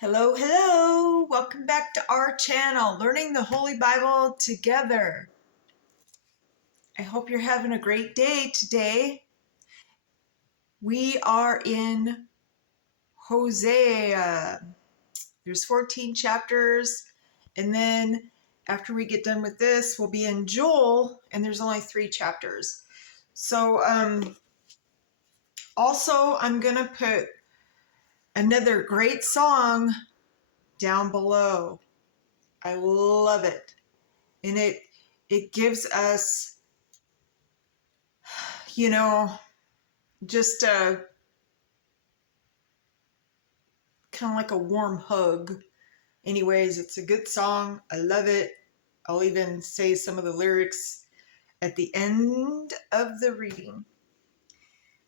Hello, hello. Welcome back to our channel, Learning the Holy Bible Together. I hope you're having a great day today. We are in Hosea. There's 14 chapters, and then after we get done with this, we'll be in Joel, and there's only 3 chapters. So, also, I'm going to put another great song down below. I love it. And it gives us, just kind of like a warm hug. Anyways, it's a good song. I love it. I'll even say some of the lyrics at the end of the reading.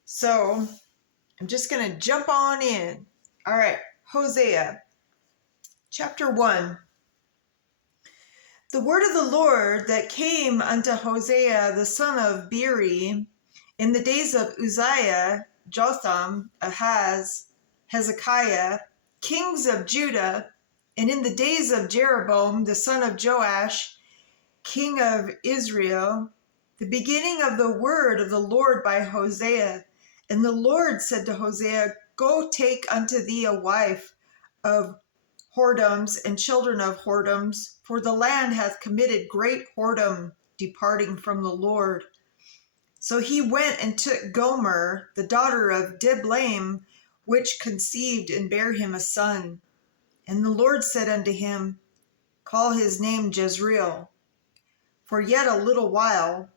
So I'm just going to jump on in. All right, Hosea, chapter 1. The word of the Lord that came unto Hosea the son of Beeri in the days of Uzziah, Jotham, Ahaz, Hezekiah, kings of Judah, and in the days of Jeroboam the son of Joash, king of Israel, the beginning of the word of the Lord by Hosea. And the Lord said to Hosea, Go take unto thee a wife of whoredoms and children of whoredoms, for the land hath committed great whoredom, departing from the Lord. So he went and took Gomer, the daughter of Diblaim, which conceived and bare him a son. And the Lord said unto him, Call his name Jezreel. For yet a little while,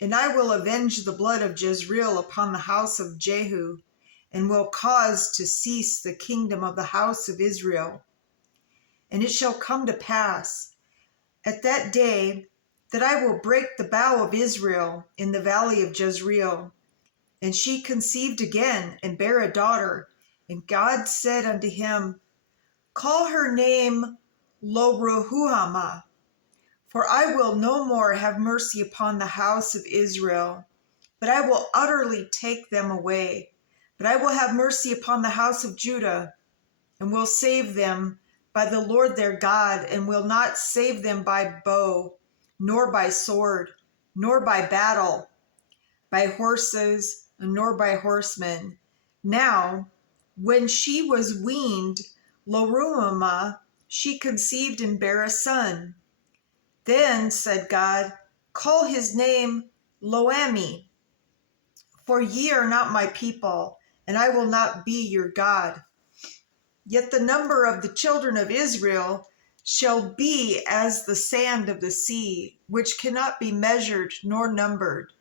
and I will avenge the blood of Jezreel upon the house of Jehu, and will cause to cease the kingdom of the house of Israel. And it shall come to pass at that day that I will break the bow of Israel in the valley of Jezreel. And she conceived again and bare a daughter. And God said unto him, Call her name Lo-ruhamah, for I will no more have mercy upon the house of Israel, but I will utterly take them away. But I will have mercy upon the house of Judah, and will save them by the Lord their God, and will not save them by bow, nor by sword, nor by battle, by horses, nor by horsemen. Now, when she was weaned, Lo-ruhamah, she conceived and bare a son. Then said God, Call his name Lo-ammi, for ye are not my people, and I will not be your God. Yet the number of the children of Israel shall be as the sand of the sea, which cannot be measured nor numbered.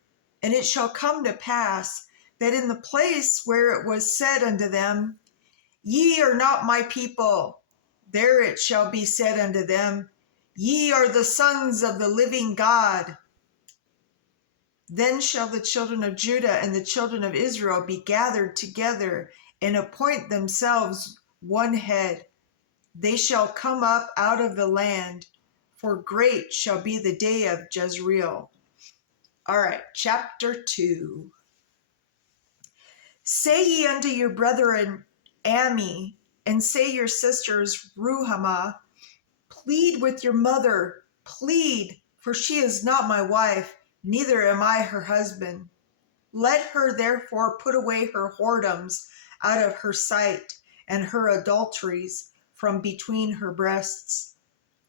And it shall come to pass that in the place where it was said unto them, Ye are not my people, there it shall be said unto them, Ye are the sons of the living God. Then shall the children of Judah and the children of Israel be gathered together, and appoint themselves one head. They shall come up out of the land, for great shall be the day of Jezreel. All right, chapter 2. Say ye unto your brethren Ammi, and say your sisters Ruhamah, plead with your mother, plead, for she is not my wife, neither am I her husband. Let her therefore put away her whoredoms out of her sight, and her adulteries from between her breasts,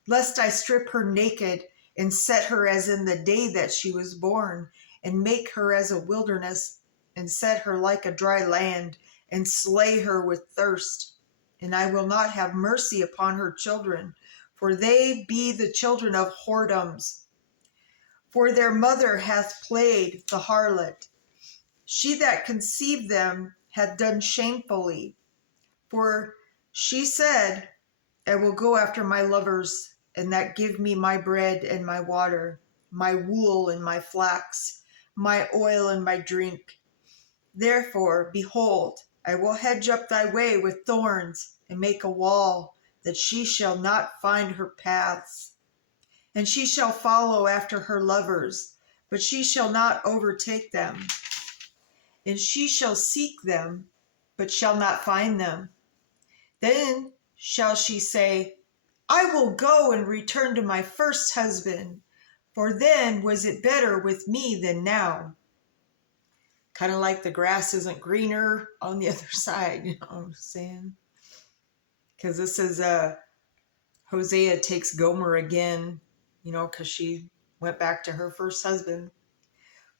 lest I strip her naked, and set her as in the day that she was born, and make her as a wilderness, and set her like a dry land, and slay her with thirst. And I will not have mercy upon her children, for they be the children of whoredoms. For their mother hath played the harlot. She that conceived them hath done shamefully. For she said, I will go after my lovers, and that give me my bread and my water, my wool and my flax, my oil and my drink. Therefore, behold, I will hedge up thy way with thorns, and make a wall, that she shall not find her paths. And she shall follow after her lovers, but she shall not overtake them. And she shall seek them, but shall not find them. Then shall she say, I will go and return to my first husband, for then was it better with me than now. Kind of like the grass isn't greener on the other side, you know what I'm saying? Because this is Hosea takes Gomer again, you know, because she went back to her first husband.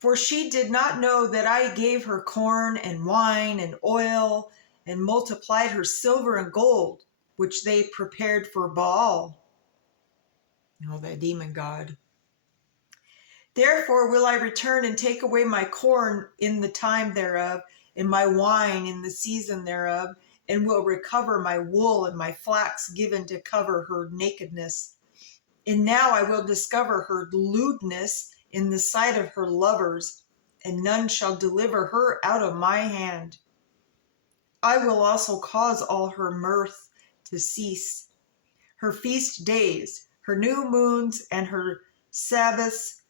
For she did not know that I gave her corn and wine and oil and multiplied her silver and gold, which they prepared for Baal, you know, that demon god. Therefore will I return and take away my corn in the time thereof, and my wine in the season thereof, and will recover my wool and my flax given to cover her nakedness. And now I will discover her lewdness in the sight of her lovers, and none shall deliver her out of my hand. I will also cause all her mirth to cease, her feast days, her new moons, and her Sabbaths,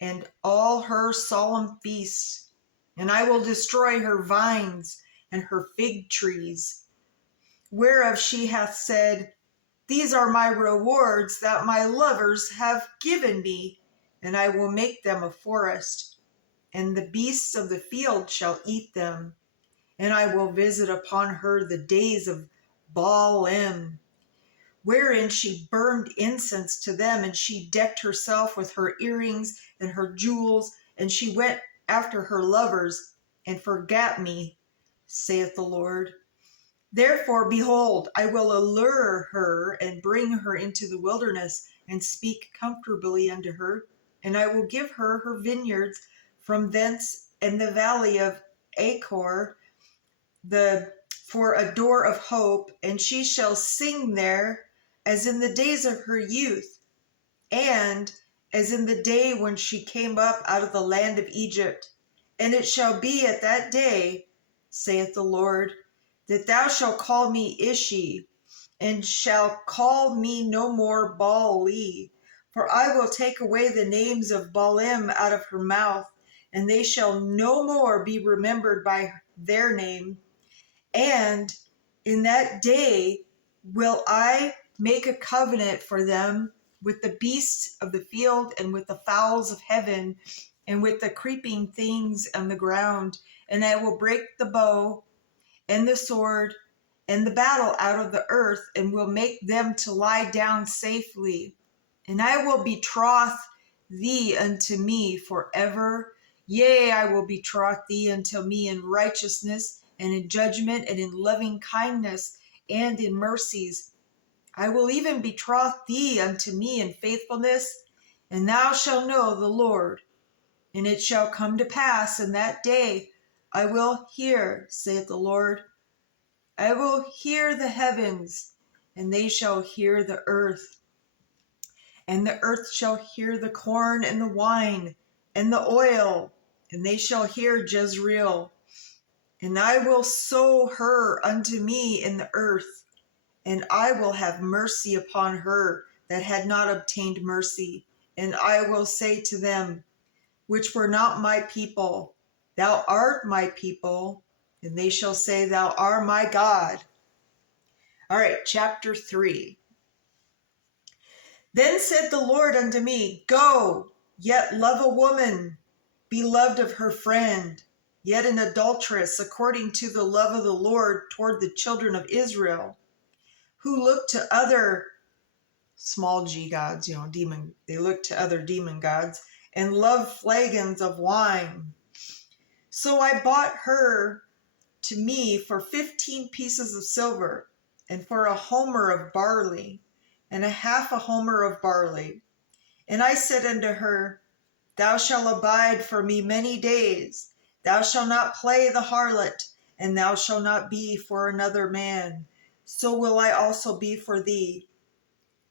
and all her solemn feasts. And I will destroy her vines and her fig trees, whereof she hath said, These are my rewards that my lovers have given me, and I will make them a forest, and the beasts of the field shall eat them. And I will visit upon her the days of Baalim, wherein she burned incense to them, and she decked herself with her earrings and her jewels, and she went after her lovers, and forgat me, saith the Lord. Therefore, behold, I will allure her and bring her into the wilderness and speak comfortably unto her, and I will give her her vineyards from thence and the valley of Achor, for a door of hope, and she shall sing there as in the days of her youth, and as in the day when she came up out of the land of Egypt. And it shall be at that day, saith the Lord, that thou shalt call me Ishi, and shalt call me no more Baali, for I will take away the names of Baalim out of her mouth, and they shall no more be remembered by their name. And in that day will I make a covenant for them with the beasts of the field and with the fowls of heaven and with the creeping things on the ground. And I will break the bow and the sword and the battle out of the earth, and will make them to lie down safely. And I will betroth thee unto me forever. Yea, I will betroth thee unto me in righteousness and in judgment and in loving kindness and in mercies. I will even betroth thee unto me in faithfulness, and thou shalt know the Lord. And it shall come to pass in that day, I will hear, saith the Lord. I will hear the heavens, and they shall hear the earth. And the earth shall hear the corn and the wine and the oil, and they shall hear Jezreel. And I will sow her unto me in the earth, and I will have mercy upon her that had not obtained mercy. And I will say to them, which were not my people, Thou art my people, and they shall say, Thou art my God. All right, chapter 3. Then said the Lord unto me, Go, yet love a woman, beloved of her friend, yet an adulteress, according to the love of the Lord toward the children of Israel, who look to other small g gods, demon. They look to other demon gods and love flagons of wine. So I bought her to me for 15 pieces of silver, and for a homer of barley, and a half a homer of barley. And I said unto her, Thou shalt abide for me many days. Thou shalt not play the harlot, and thou shalt not be for another man. So will I also be for thee.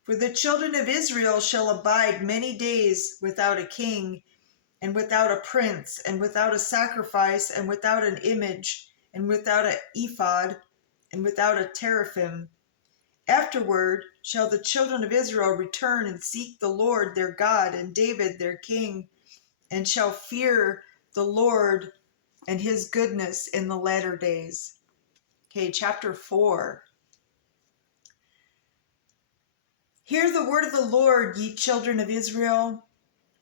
For the children of Israel shall abide many days without a king, and without a prince, and without a sacrifice, and without an image, and without an ephod, and without a teraphim. Afterward shall the children of Israel return and seek the Lord their God and David their king, and shall fear the Lord and his goodness in the latter days. Okay, chapter 4. Hear the word of the Lord, ye children of Israel.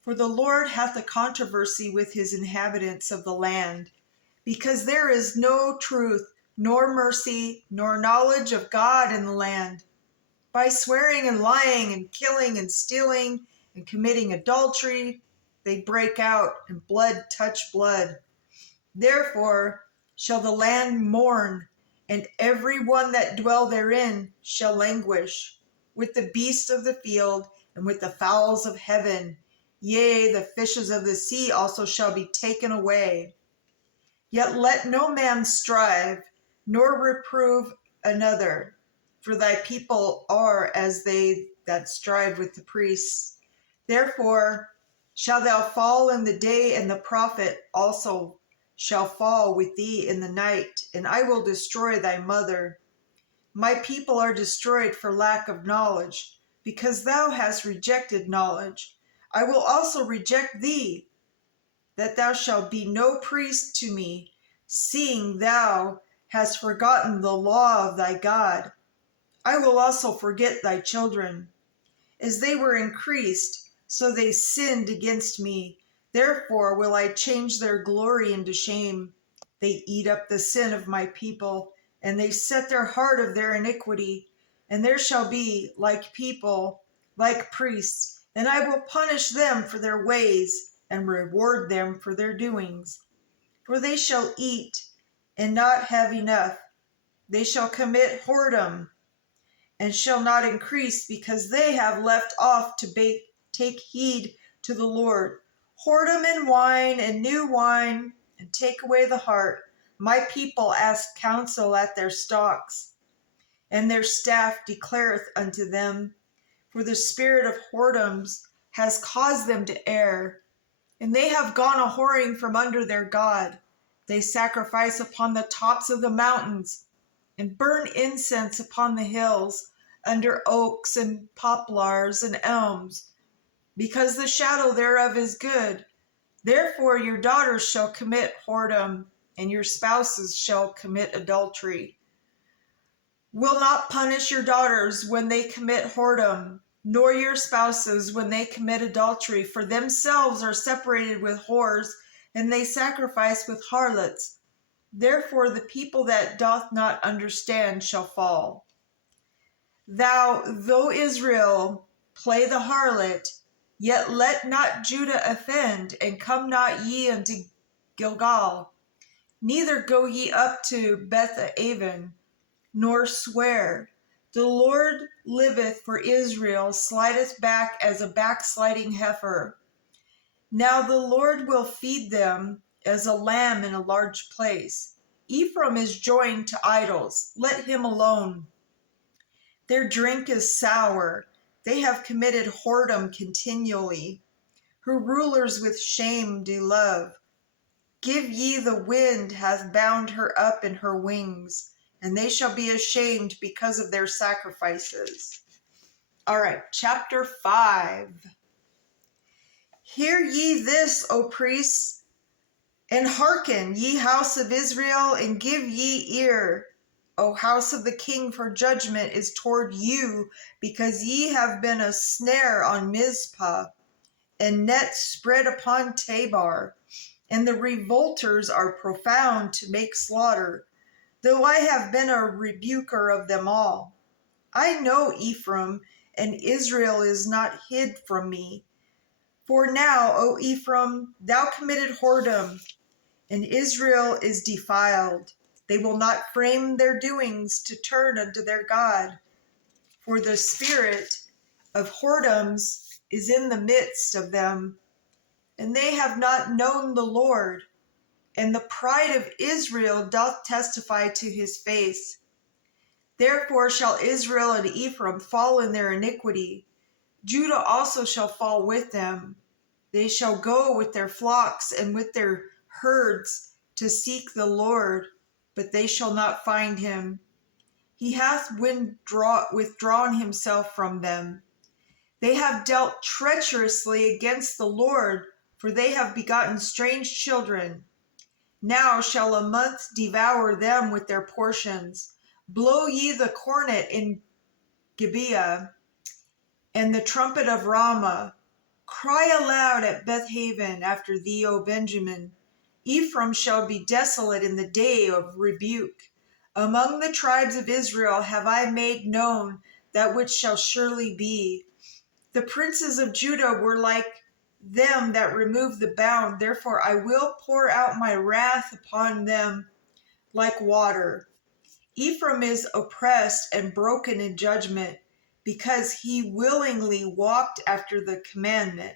For the Lord hath a controversy with his inhabitants of the land, because there is no truth, nor mercy, nor knowledge of God in the land. By swearing and lying and killing and stealing and committing adultery, they break out, and blood touch blood. Therefore shall the land mourn, and every one that dwell therein shall languish, with the beasts of the field and with the fowls of heaven. Yea, the fishes of the sea also shall be taken away. Yet let no man strive, nor reprove another, for thy people are as they that strive with the priests. Therefore shalt thou fall in the day, and the prophet also shall fall with thee in the night, and I will destroy thy mother. My people are destroyed for lack of knowledge, because thou hast rejected knowledge. I will also reject thee, that thou shalt be no priest to me, seeing thou hast forgotten the law of thy God. I will also forget thy children. As they were increased, so they sinned against me. Therefore will I change their glory into shame. They eat up the sin of my people, and they set their heart of their iniquity. And there shall be like people, like priests, and I will punish them for their ways, and reward them for their doings. For they shall eat and not have enough. They shall commit whoredom and shall not increase, because they have left off to take heed to the Lord. Whoredom and wine and new wine, and take away the heart. My people ask counsel at their stalks, and their staff declareth unto them. For the spirit of whoredoms has caused them to err, and they have gone a whoring from under their God. They sacrifice upon the tops of the mountains, and burn incense upon the hills, under oaks and poplars and elms, because the shadow thereof is good. Therefore your daughters shall commit whoredom, and your spouses shall commit adultery. Will not punish your daughters when they commit whoredom, nor your spouses when they commit adultery, for themselves are separated with whores, and they sacrifice with harlots. Therefore the people that doth not understand shall fall. Thou, though Israel, play the harlot, yet let not Judah offend, and come not ye unto Gilgal, neither go ye up to Beth-aven, nor swear. The Lord liveth, for Israel slideth back as a backsliding heifer. Now the Lord will feed them as a lamb in a large place. Ephraim is joined to idols, let him alone. Their drink is sour. They have committed whoredom continually. Her rulers with shame do love. Give ye, the wind hath bound her up in her wings, and they shall be ashamed because of their sacrifices. All right, chapter 5. Hear ye this, O priests, and hearken, ye house of Israel, and give ye ear, O house of the king, for judgment is toward you, because ye have been a snare on Mizpah, and net spread upon Tabor, and the revolters are profound to make slaughter, though I have been a rebuker of them all. I know Ephraim, and Israel is not hid from me. For now, O Ephraim, thou committed whoredom, and Israel is defiled. They will not frame their doings to turn unto their God. For the spirit of whoredoms is in the midst of them, and they have not known the Lord. And the pride of Israel doth testify to his face. Therefore shall Israel and Ephraim fall in their iniquity. Judah also shall fall with them. They shall go with their flocks and with their herds to seek the Lord, but they shall not find him. He hath withdrawn himself from them. They have dealt treacherously against the Lord, for they have begotten strange children. Now shall a month devour them with their portions. Blow ye the cornet in Gibeah, and the trumpet of Ramah. Cry aloud at Bethaven after thee, O Benjamin. Ephraim shall be desolate in the day of rebuke. Among the tribes of Israel have I made known that which shall surely be. The princes of Judah were like them that remove the bound. Therefore I will pour out my wrath upon them like water. Ephraim is oppressed and broken in judgment, because he willingly walked after the commandment.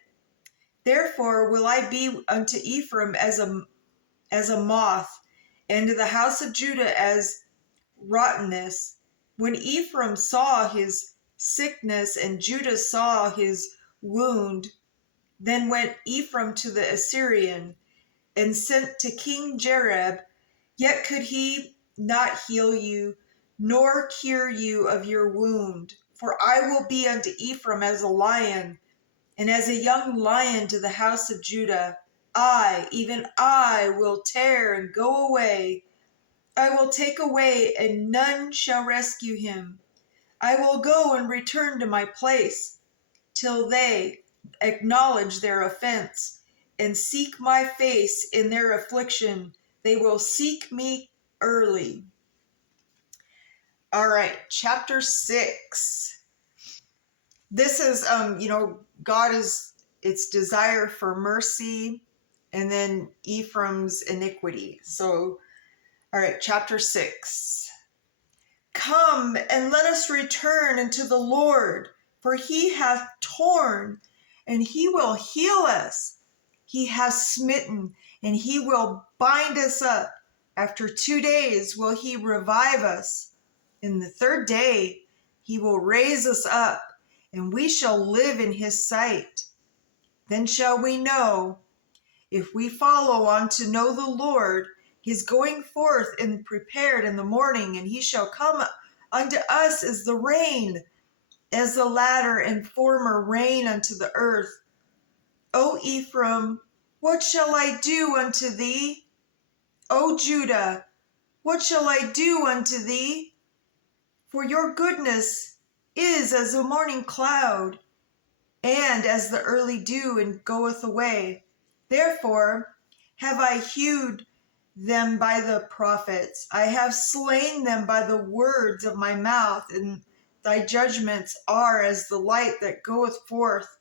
Therefore will I be unto Ephraim as a moth, and to the house of Judah as rottenness. When Ephraim saw his sickness and Judah saw his wound, then went Ephraim to the Assyrian and sent to King Jareb, yet could he not heal you, nor cure you of your wound. For I will be unto Ephraim as a lion, and as a young lion to the house of Judah. I, even I, will tear and go away. I will take away, and none shall rescue him. I will go and return to my place, till they acknowledge their offense and seek my face in their affliction. They will seek me early. All right, chapter 6. This is, God is, its desire for mercy, and then Ephraim's iniquity. So, all right, chapter 6. Come and let us return unto the Lord, for he hath torn, and he will heal us. He hath smitten, and he will bind us up. After 2 days will he revive us. In the 3rd day he will raise us up, and we shall live in his sight. Then shall we know, if we follow on to know the Lord, his going forth and prepared in the morning, and he shall come unto us as the rain, as the latter and former rain unto the earth. O Ephraim, what shall I do unto thee? O Judah, what shall I do unto thee? For your goodness is as a morning cloud, and as the early dew, and goeth away. Therefore have I hewed them by the prophets. I have slain them by the words of my mouth, and thy judgments are as the light that goeth forth.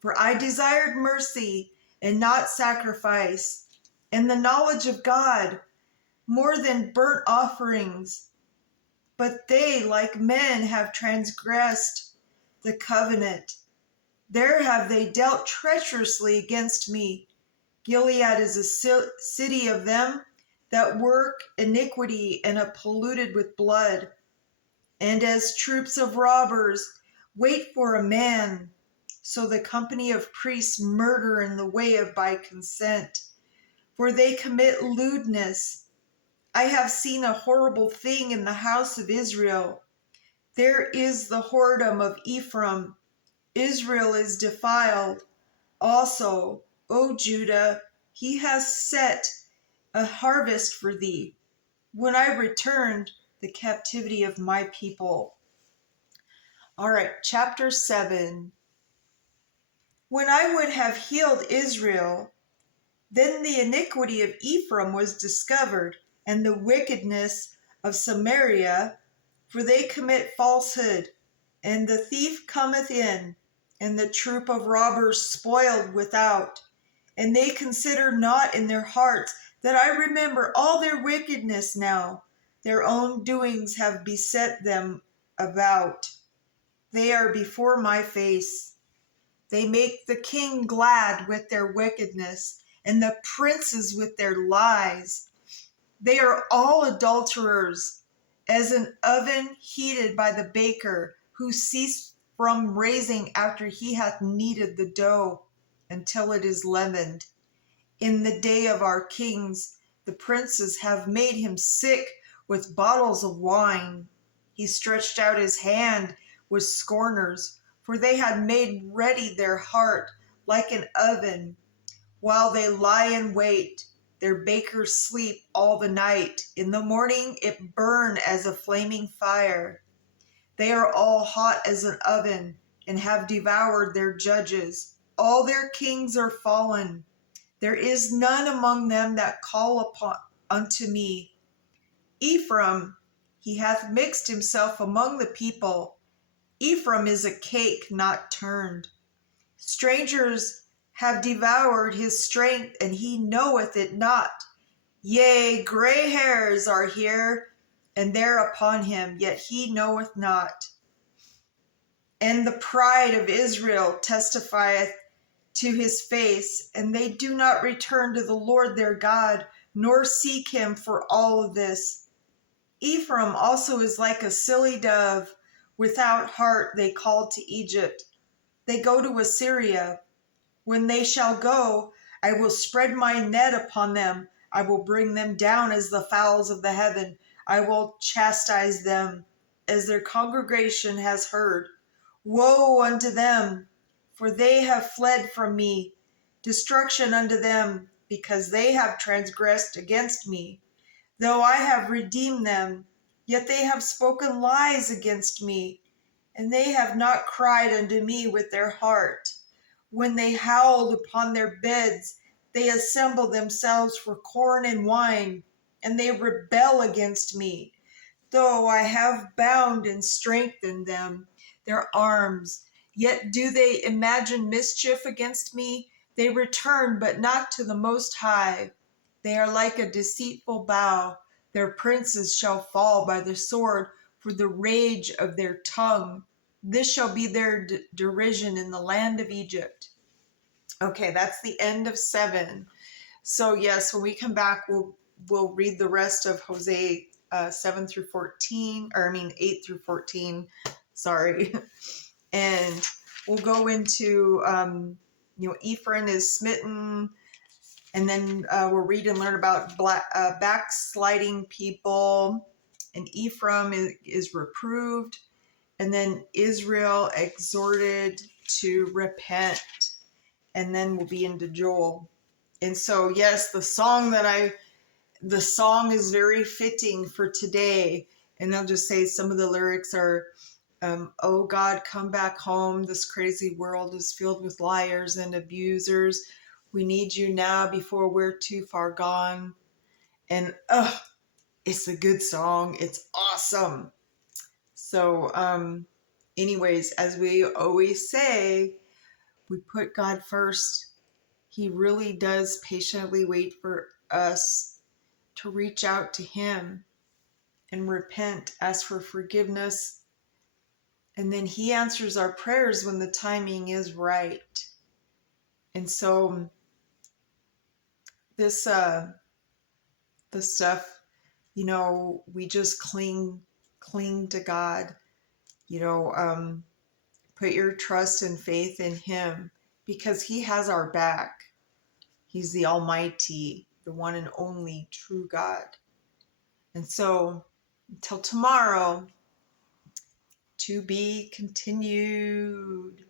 For I desired mercy and not sacrifice, and the knowledge of God more than burnt offerings. But they, like men, have transgressed the covenant. There have they dealt treacherously against me. Gilead is a city of them that work iniquity and are polluted with blood. And as troops of robbers wait for a man, so the company of priests murder in the way of by consent, for they commit lewdness. I have seen a horrible thing in the house of Israel. There is the whoredom of Ephraim. Israel is defiled. Also, O Judah, he has set a harvest for thee, when I returned the captivity of my people. All right, chapter 7. When I would have healed Israel, then the iniquity of Ephraim was discovered, and the wickedness of Samaria, for they commit falsehood, and the thief cometh in, and the troop of robbers spoiled without. And they consider not in their hearts that I remember all their wickedness now. Their own doings have beset them about. They are before my face. They make the king glad with their wickedness, and the princes with their lies. They are all adulterers, as an oven heated by the baker, who ceased from raising after he hath kneaded the dough until it is leavened. In the day of our kings, the princes have made him sick with bottles of wine. He stretched out his hand with scorners, for they had made ready their heart like an oven. While they lie in wait, their bakers sleep all the night. In the morning it burn as a flaming fire. They are all hot as an oven, and have devoured their judges. All their kings are fallen. There is none among them that call upon unto me. Ephraim, he hath mixed himself among the people. Ephraim is a cake not turned. Strangers have devoured his strength, and he knoweth it not. Yea, gray hairs are here and there upon him, yet he knoweth not. And the pride of Israel testifieth to his face, and they do not return to the Lord their God, nor seek him for all of this. Ephraim also is like a silly dove, without heart they call to Egypt. They go to Assyria. When they shall go, I will spread my net upon them. I will bring them down as the fowls of the heaven. I will chastise them as their congregation has heard. Woe unto them, for they have fled from me. Destruction unto them, because they have transgressed against me. Though I have redeemed them, yet they have spoken lies against me, and they have not cried unto me with their heart. When they howled upon their beds, they assemble themselves for corn and wine, and they rebel against me. Though I have bound and strengthened them, their arms, yet do they imagine mischief against me. They return, but not to the Most High. They are like a deceitful bow. Their princes shall fall by the sword for the rage of their tongue. This shall be their derision in the land of Egypt. Okay, that's the end of 7. So yes, when we come back, we'll read the rest of Hosea 7 through 14, or I mean 8 through 14. Sorry, and we'll go into Ephraim is smitten, and then we'll read and learn about backsliding people, and Ephraim is reproved, and then Israel exhorted to repent, and then we'll be into Joel. And so, yes, the song is very fitting for today. And I'll just say some of the lyrics are, oh God, come back home. This crazy world is filled with liars and abusers. We need you now before we're too far gone. And it's a good song. It's awesome. So anyways, as we always say, we put God first. He really does patiently wait for us to reach out to him and repent, ask for forgiveness. And then he answers our prayers when the timing is right. And so this the stuff, we just cling to God. Put your trust and faith in him, because he has our back. He's the Almighty, the one and only true God. And so until tomorrow, to be continued.